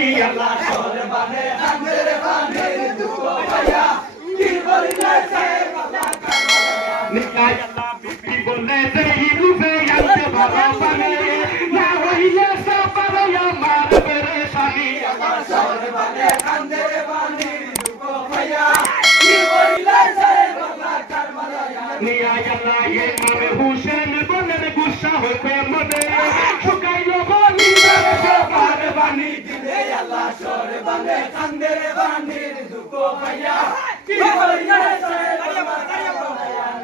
সানি আল্লাহ শহরে বানে কান্দের বানির দুঃখ ভাইয়া কি করিলে সাহেব আল্লাহ নিকায় আল্লাহ বিবি বলে দেই রূপে আনতে ভালো বানে না হইলে সবার আমার পেরেশানি আল্লাহ শহরে বানে কান্দের বানির দুঃখ ভাইয়া কি করিলে সাহেব আল্লাহ কারবালা নিয়ায় আল্লাহ ইমাম হুসেন বলেন গুসা হইবে মনে শুকাইলো বলিদার সবার বানি দিলে আল্লাহ শহরে বানে কান্দের বানির দুঃখ ভাইয়া কি করিলে সাহেব আল্লাহ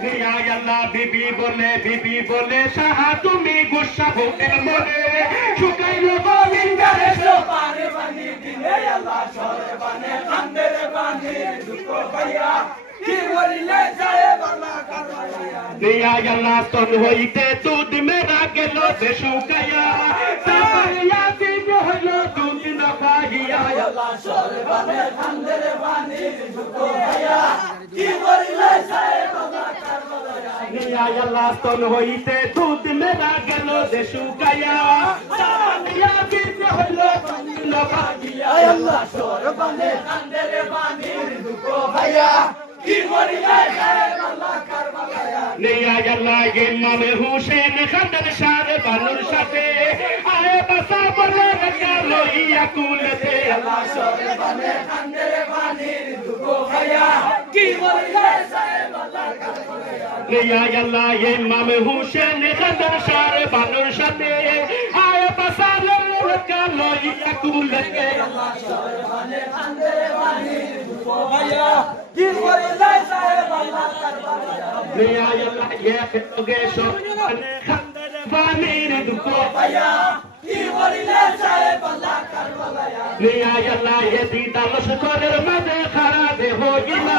নিয়ায় আল্লাহ বিবি বলে সাহা তুমি গুসা হইবে মনে শুকাইলো বলিদার সবার বানি দিলে আল্লাহ শহরে বানে কান্দের বানির দুঃখ ভাইয়া কি করিলে সাহেব আল্লাহ কারবালা দিয়া আল্লাহ তন হইতে দুধ মেরা গেল যে শুকাইয়া তারিয়া দিন হলো দুধ না পাইয়া আল্লাহ শহরে বানে কান্দের বানির দুঃখ ভাইয়া কি করিলে সাহেব আল্লাহ কারবালা দিয়া আল্লাহ তন হইতে দুধ মেরা গেল যে শুকাইয়া তারিয়া দিন হলো দুধ না পাইয়া আল্লাহ শহরে বানে কান্দের বানির দুঃখ ভাইয়া কি করিলে সাহেব আল্লাহ কারবালা নিয়ায় আল্লাহ ইমাম হুসেন খানদার সার বানুর সাথে আয়ে বাসা বলে লইয়া কুলতে আল্লাহ শহরে বানে কান্দের বানির দুঃখ ভাইয়া কি করিলে সাহেব আল্লাহ কারবালা নিয়ায় আল্লাহ ইমাম হুসেন খানদার সার বানুর সাথে আয়ে বাসা লইয়া কুলতে আল্লাহ শহরে বানে কান্দের বানির দুঃখ ভাইয়া কি করিলে সাহেব আল্লাহ কারবালা নিয়ায় আল্লাহ ইয়ে সবানে কান্দের বানির দুঃখ ভাইয়া কি করিলে সাহেব আল্লাহ কারবালা নিয়ায় আল্লাহ ইয়ে দালস করের মাঝে খাড়া দে হইলা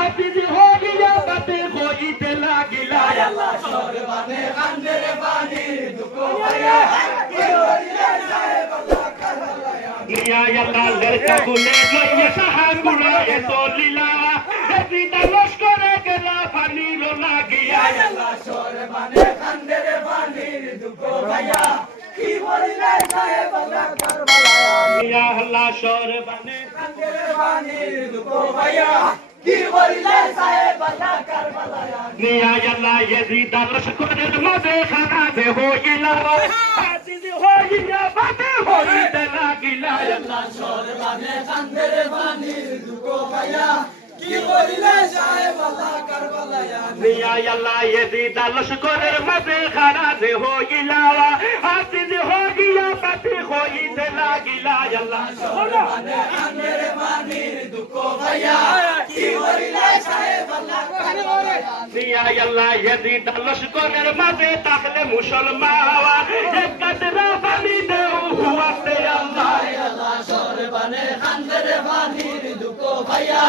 আপিস হইয়া বাতে হইতে লাগিলা আল্লাহ শহরে বানে কান্দের বানির দুঃখ ভাইয়া কি করিলে সাহেব আল্লাহ কারবালা নিয়ায় আল্লাহ লড়কা গুলে লইয়া সাহা কুড়ায়ে চলিলা এদি দালস করে গেলা পানির লাগিয়া আল্লাহ শহরে বানে কান্দের বানির দুঃখ ভাইয়া কি করিলে সাহেব আল্লাহ কারবালা নিয়া আল্লাহ শহরে বানে কান্দের বানির দুঃখ ভাইয়া কি করিলে সাহেব আল্লাহ কারবালা নিয়া আল্লাহ এদি দালস করে মাঝে খানা দে হইলা আজিজ হইয়া বাতে হইতে লাগিলা আল্লাহ শহরে বানে কান্দের বানির দুঃখ ভাইয়া কি করিলে সাহেব আল্লাহ কারবালা নিয়ায় আল্লাহ এদি দালস করের মাঝে খানা দে হইলা আজিজ হইয়া বাতে হইতে লাগিলা আল্লাহ শহরে বানে কান্দের বানির দুঃখ ভাইয়া কি করিলে সাহেব আল্লাহ কারবালা নিয়ায় আল্লাহ এদি দালস করের মাঝে তাহলে মুসলমান এক কাতরা পানি দেও হুয়াতে আল্লাহ আল্লাহ শহরে বানে কান্দের বানির দুঃখ ভাইয়া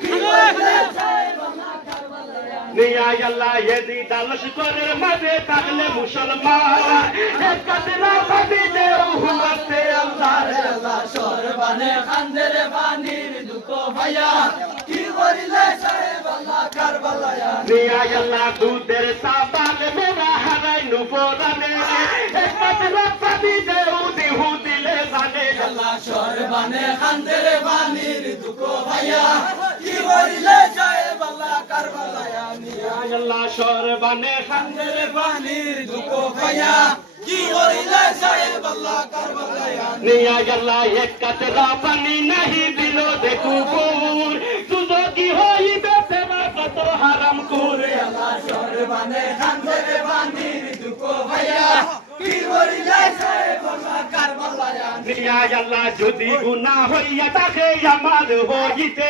কি করিলে সাহেব আল্লাহ কারবালা নিয়ায় আল্লাহ এদি দালস করের মাঝে তাহলে মুসলমান এক কাতরা পানি দেও হুয়াতে আল্লাহ আল্লাহ শহরে বানে কান্দের বানির দুঃখ ভাইয়া কি করিলে সাহেব আল্লাহ কারবালা নিয়ায় আল্লাহ দুধের সাবান মেরা হারাই নুপরানে এক কাতরা পানি দেও দিহু দিলে জানে আল্লাহ শহরে বানে কান্দের বানির দুঃখ ভাইয়া কি করিলে সাহেব আল্লাহ কারবালা নিয়ায় আল্লাহ শহরে বানে কান্দের বানির দুঃখ ভাইয়া কি করিলে সাহেব আল্লাহ কারবালা নিয়ায় আল্লাহ এক কাতরা পানি নাহি দিল দেখুপুর তুজো কি হইবে তেরা কত হারাম করে আল্লাহ শহরে বানে কান্দের বানির দুঃখ ভাইয়া কি করিলে সাহেব আল্লাহ কারবালা নিয়ায় আল্লাহ যদি গুনাহ হইয়া থাকে আমার হইতে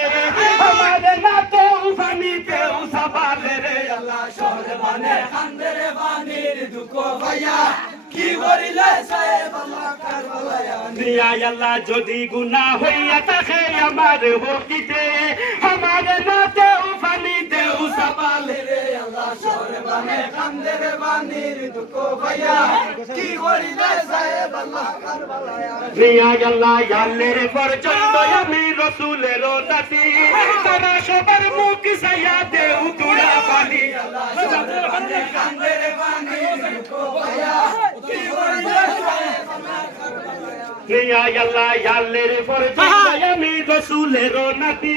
আমার না তো পানিতে উসাবালে রে আল্লাহ শহরে বানে কান্দের বানির দুঃখ ভাইয়া কি করিলে সাহেব আল্লাহ কারবালা নিয়ায় আল্লাহ যদি গুনাহ হইয়া থাকে আমার হইতে আমার না তো পানিতে উসাবালে রে আল্লাহ শহরে বানে কান্দের বানির দুঃখ ভাইয়া কি করিলে সাহেব আল্লাহ কারবালা নিয়ায় আল্লাহ আল্লাহর পর্যন্ত আমি রাসূলের নাতি তারা সবার মুখ সায়া দেউ তুড়া পানি আল্লাহ শহরে বানে কান্দের বানির দুঃখ ভাইয়া কি করিলে সাহেব আল্লাহ কারবালা নিয়া আল্লাহ আল্লের পরিচয় আমি রসুলের নাতি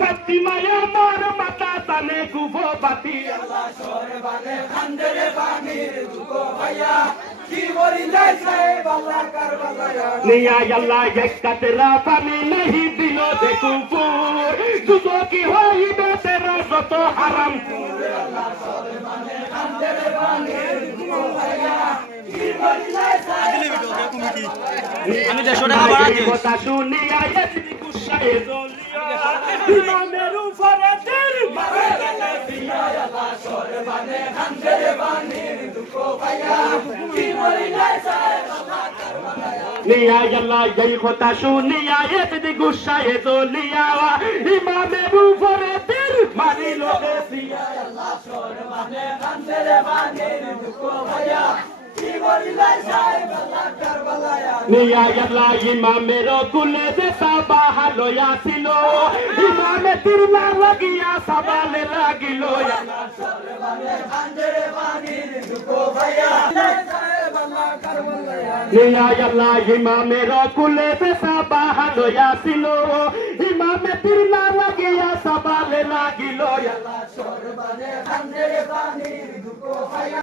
ফাতিমা আমার মাতা তানে কুবো বাতি আল্লাহ সরবানে খান্দের পানির দুগো ভাইয়া কি বলিলে সাহেব আল্লাহ কারবালায়া নিয়া আল্লাহ এক কাতরা পানি नहीं দিলো দেখুপুর দুগো কি হইবে তেরা যত হারাম আল্লাহ সরবানে খান্দের পানির দুগো ভাইয়া কি বলিলে সাহেব আমি 150 টাকা বাড়াচ্ছি কথা শুনিয়া এসি গুসায়ে দলিয়া ইমামের উপরে তেল মারে দিয়া আল্লাহ সরবানে খান্দের পানির দুগো ভাইয়া কি বলিলে সাহেব আল্লাহ কারবালায়া নিয়া আল্লাহ এই কথা শুনিয়া এসি গুসায়ে দলিয়া ইমামের উপরে তেল মারিল দিয়া আল্লাহ সরবানে খান্দের পানির দুগো ভাইয়া নিয়া আল্লাহ ইমামের কুলে যে সাবা হালয়া ছিল ইমামে তিরলা লাগিয়া সাবালে লাগিল আল্লাহ সরবানে খান্দের পানির দুগো ভাইয়া নিয়া আল্লাহ ইমামের কুলে যে সাবা হালয়া ছিল ইমামে তিরলা লাগিয়া সাবালে লাগিল আল্লাহ সরবানে খান্দের পানির দুগো ভাইয়া